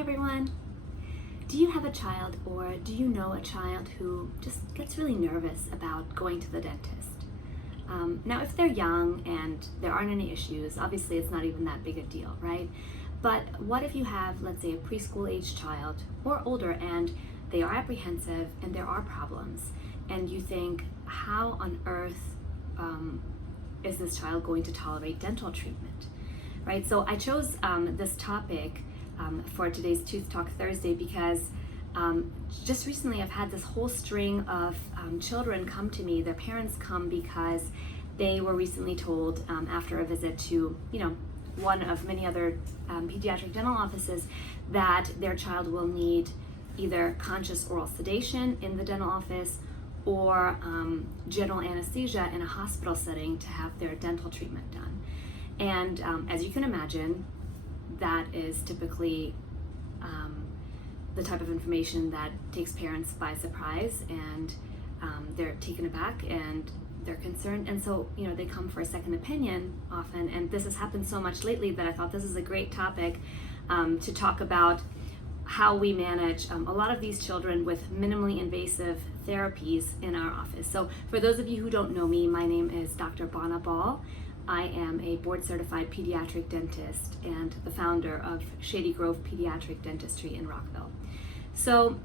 everyone. Do you have a child, or do you know a child who just gets really nervous about going to the dentist? Now, if they're young and there aren't any issues, obviously it's not even that big a deal, right? But what if you have, let's say, a preschool age child or older, and they are apprehensive and there are problems, and you think, how on earth is this child going to tolerate dental treatment, right? So I chose this topic for today's Tooth Talk Thursday because just recently I've had this whole string of children come to me. Their parents come because they were recently told after a visit to, one of many other pediatric dental offices that their child will need either conscious oral sedation in the dental office or general anesthesia in a hospital setting to have their dental treatment done. And as you can imagine, that is typically the type of information that takes parents by surprise, and they're taken aback and they're concerned, and so they come for a second opinion often. And this has happened so much lately that I thought this is a great topic to talk about how we manage a lot of these children with minimally invasive therapies in our office. So for those of you who don't know me, my name is Dr. Bana Ball. I am a board-certified pediatric dentist and the founder of Shady Grove Pediatric Dentistry in Rockville. So,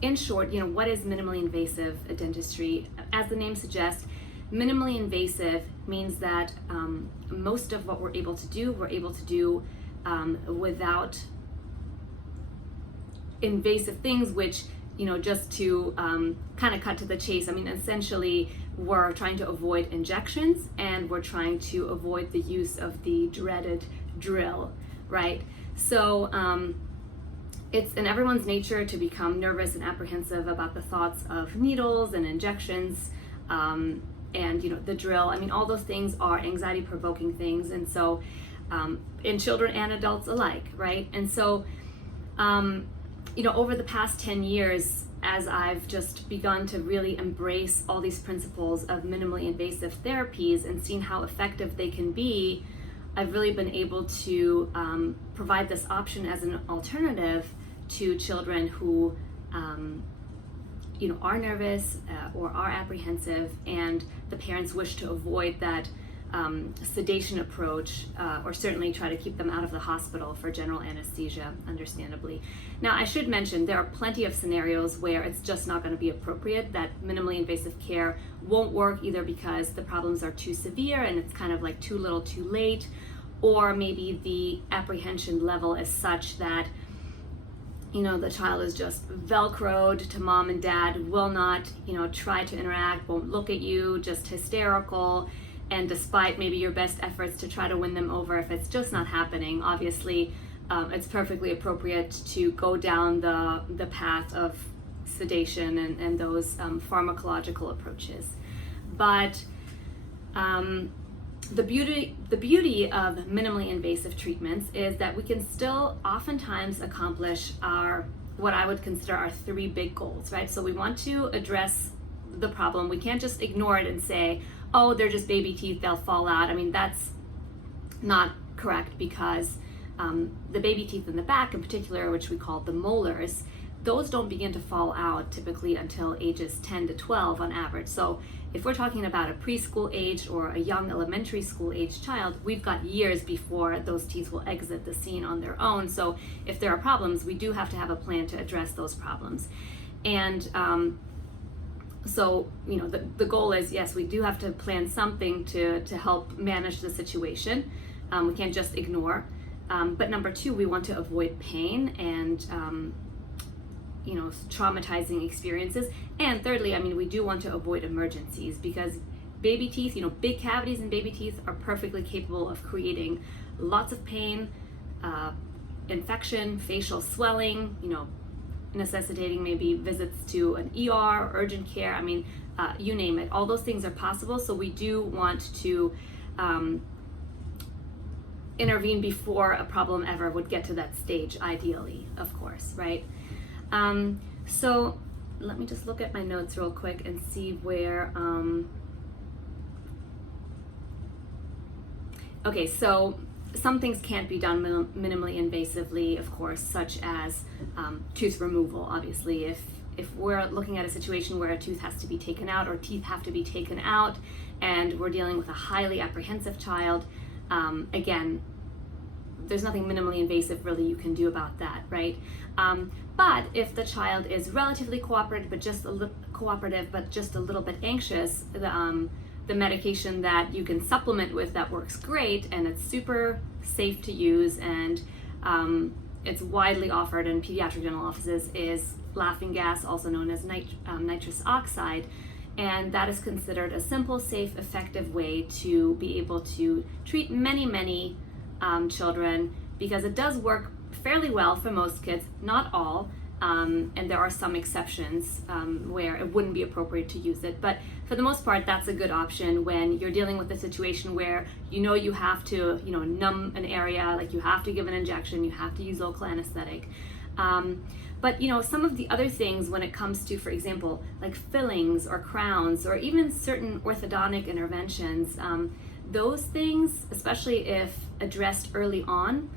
in short, what is minimally invasive dentistry? As the name suggests, minimally invasive means that most of what we're able to do without invasive things, which, just to kind of cut to the chase, essentially, we're trying to avoid injections and we're trying to avoid the use of the dreaded drill, right? So it's in everyone's nature to become nervous and apprehensive about the thoughts of needles and injections and the drill. All those things are anxiety provoking things, and so in children and adults alike, right? And so over the past 10 years, as I've just begun to really embrace all these principles of minimally invasive therapies and seen how effective they can be, I've really been able to provide this option as an alternative to children who are nervous or are apprehensive, and the parents wish to avoid that sedation approach, or certainly try to keep them out of the hospital for general anesthesia, understandably. Now, I should mention there are plenty of scenarios where it's just not going to be appropriate, that minimally invasive care won't work, either because the problems are too severe and it's kind of like too little too late, or maybe the apprehension level is such that the child is just velcroed to mom and dad, will not try to interact, won't look at you, just hysterical. And despite maybe your best efforts to try to win them over, if it's just not happening, obviously it's perfectly appropriate to go down the path of sedation and those pharmacological approaches. But the beauty of minimally invasive treatments is that we can still oftentimes accomplish what I would consider our three big goals, right? So we want to address the problem. We can't just ignore it and say, oh, they're just baby teeth, they'll fall out. That's not correct, because the baby teeth in the back in particular, which we call the molars, those don't begin to fall out typically until ages 10 to 12 on average. So if we're talking about a preschool age or a young elementary school age child, we've got years before those teeth will exit the scene on their own. So if there are problems, we do have to have a plan to address those problems. And so, the goal is, yes, we do have to plan something to help manage the situation. We can't just ignore. But number two, we want to avoid pain and, traumatizing experiences. And thirdly, we do want to avoid emergencies, because baby teeth, big cavities in baby teeth are perfectly capable of creating lots of pain, infection, facial swelling, necessitating maybe visits to an ER, urgent care, you name it. All those things are possible, so we do want to intervene before a problem ever would get to that stage, ideally, of course, right? So let me just look at my notes real quick and see where, okay, so some things can't be done minimally invasively, of course, such as tooth removal. Obviously, if we're looking at a situation where a tooth has to be taken out or teeth have to be taken out and we're dealing with a highly apprehensive child, again, there's nothing minimally invasive really you can do about that, right? But if the child is relatively cooperative but just a little bit anxious, the medication that you can supplement with that works great, and it's super safe to use, and it's widely offered in pediatric dental offices, is laughing gas, also known as nitrous oxide. And that is considered a simple, safe, effective way to be able to treat many children, because it does work fairly well for most kids, not all, and there are some exceptions where it wouldn't be appropriate to use it. But for the most part, that's a good option when you're dealing with a situation where you have to numb an area, like you have to give an injection, you have to use local anesthetic. But some of the other things when it comes to, for example, like fillings or crowns or even certain orthodontic interventions, those things, especially if addressed early on,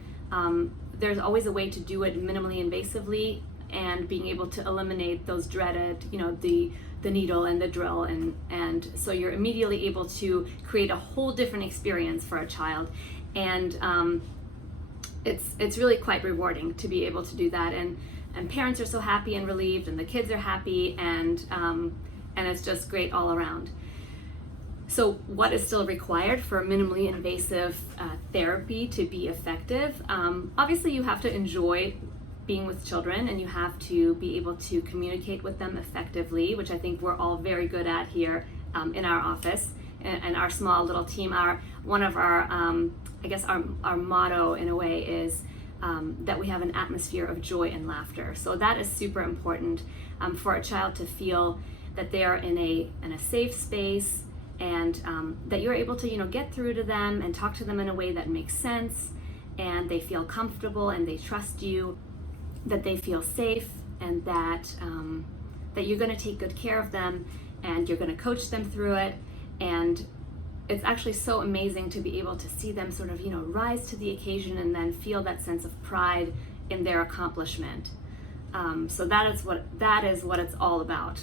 there's always a way to do it minimally invasively and being able to eliminate those dreaded, the needle and the drill, and so you're immediately able to create a whole different experience for a child, and it's really quite rewarding to be able to do that, and parents are so happy and relieved, and the kids are happy, and it's just great all around. So what is still required for minimally invasive therapy to be effective? Obviously, you have to enjoy being with children, and you have to be able to communicate with them effectively, which I think we're all very good at here in our office and our small little team. One of our, I guess our motto in a way is that we have an atmosphere of joy and laughter. So that is super important for a child to feel that they are in a safe space, and that you're able to get through to them and talk to them in a way that makes sense, and they feel comfortable and they trust you, that they feel safe, and that you're going to take good care of them and you're going to coach them through it. And it's actually so amazing to be able to see them sort of rise to the occasion and then feel that sense of pride in their accomplishment. So that is what it's all about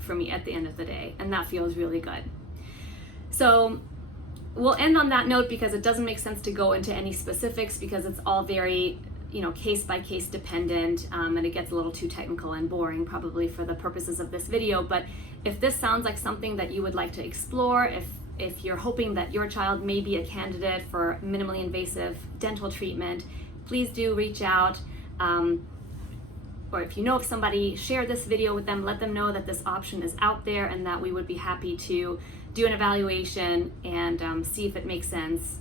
for me at the end of the day, and that feels really good. So we'll end on that note, because it doesn't make sense to go into any specifics, because it's all very case by case dependent, and it gets a little too technical and boring probably for the purposes of this video. But if this sounds like something that you would like to explore, if you're hoping that your child may be a candidate for minimally invasive dental treatment, please do reach out. Or if you know of somebody, share this video with them, let them know that this option is out there, and that we would be happy to do an evaluation and see if it makes sense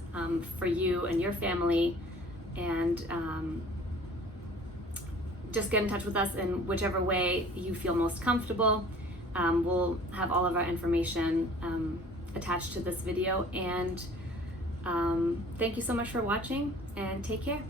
for you and your family. And just get in touch with us in whichever way you feel most comfortable. We'll have all of our information attached to this video, and thank you so much for watching, and take care.